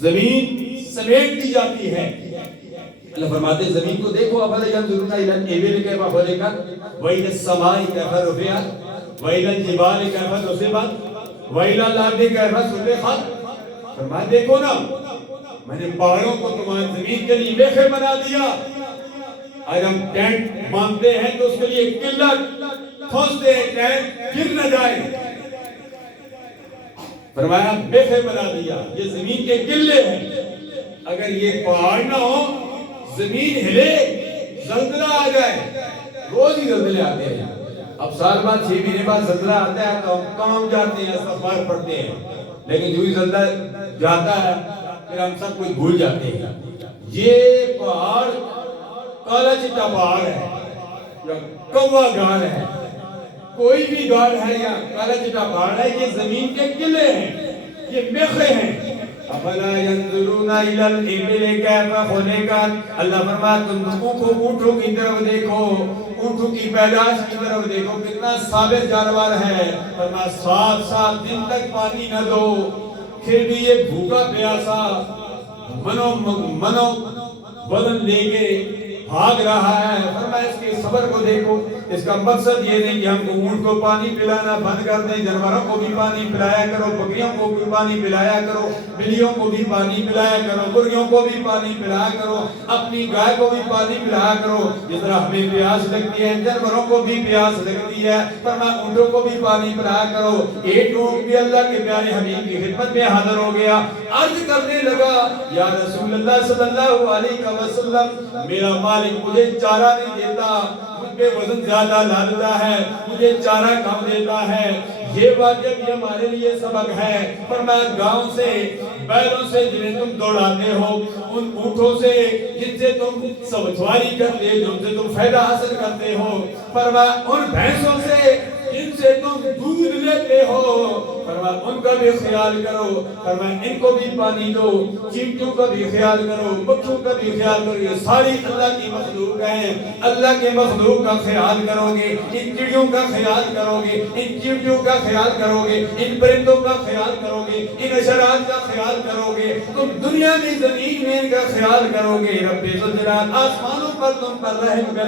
زمین سمیٹ دی جاتی ہے. اللہ فرماتے ہیں زمین کو دیکھو افلا ینظرون الی الابل کیف خلقت والی السماء کیف رفعت والی الجبال کیف نصبت والی الارض کیف سطحت. فرمایا دیکھو نا میں نے پہاڑوں کو تمہاری زمین کے لیے میخیں بنا دیا. اگر ہم ٹینٹ باندھتے ہیں تو اس کے لیے قلت کھوستے ہیں ٹینٹ گر نہ جائے. فرمایا میخیں بنا دیا. یہ زمین کے قلے ہیں. اگر یہ پہاڑ نہ ہو زمین ہلے زلزلہ آ جائے. روز ہی زلزلے آتے ہیں. اب سال بعد 6 مہینے بعد زلزلہ آتا ہے تو ہم کام جاتے ہیں استغفار پڑھتے ہیں. لیکن جو ہی زلزلہ جاتا ہے پھر ہم سب کچھ بھول جاتے ہیں. یہ پہاڑ کالا چٹا پہاڑ ہے یا کوا گاڑ ہے. کوئی بھی گاڑ ہے یا کالا چٹا پہاڑ ہے. یہ زمین کے قلعے ہیں. یہ میخیں ہیں. افلا ینظرون الی الابل کیف خلقت. اللہ فرماتا تم لوگوں کو اونٹوں کی طرف دیکھو. اونٹوں کی پیدائش کی طرف دیکھو کتنا ثابت جانور ہے. فرمایا 7 دن تک پانی نہ دو پھر بھی یہ بھوکا پیاسا منو بدن لے کے بھاگ رہا ہے. فرمایا اس کے صبر کو دیکھو. اس کا مقصد یہ نہیں کہ ہم کو اونٹ کو پانی پلانا بند کر دیں. جانوروں کو بھی پانی پلایا کرو. بکریوں کو بھی پانی پلایا کرو. بلیوں کو بھی پانی پلایا کرو. مرغیوں کو بھی پانی پلایا کرو. اپنی گائے کو بھی پانی پلایا کرو. جس طرح ہمیں پیاس لگتی ہے جانوروں کو بھی پیاس لگتی ہے. فرمایا اونٹوں کو بھی پانی پلایا کرو. ایک اونٹ بھی اللہ کے پیارے حبیب کی خدمت میں حاضر ہو گیا. عرض کرنے لگا یا رسول اللہ صلی اللہ علیہ وسلم میرا مالک مجھے چارہ نہیں دیتا. مجھ پہ وزن زیادہ لاتا ہے. مجھے چارہ کم دیتا ہے. یہ واقعہ بھی ہمارے لیے سبق ہے. فرمایا گاؤں سے بیلوں سے جنہیں تم دوڑاتے ہو ان اونٹوں سے جن سے تم سواری کرتے جن سے تم فائدہ حاصل کرتے ہو. فرمایا ان بھینسوں سے جن سے تم دودھ لیتے ہو فرمایا ان کا بھی خیال کرو. فرمایا ان کو بھی پانی دو. چیونٹیوں کا بھی خیال کرو. مکھیوں کا بھی خیال کرو. یہ ساری اللہ کی مخلوق ہیں. اللہ کے مخلوق کا خیال کرو گے. ان چڑیوں کا خیال کرو گے. ان چیونٹیوں کا خیال کرو گے. ان پرندوں کا خیال کرو گے. ان حشرات کا خیال کرو گے. تم دنیا میں زمین میں ان کا خیال کرو گے. رب ذوالجلال آسمانوں پر تم پر رحم کرے.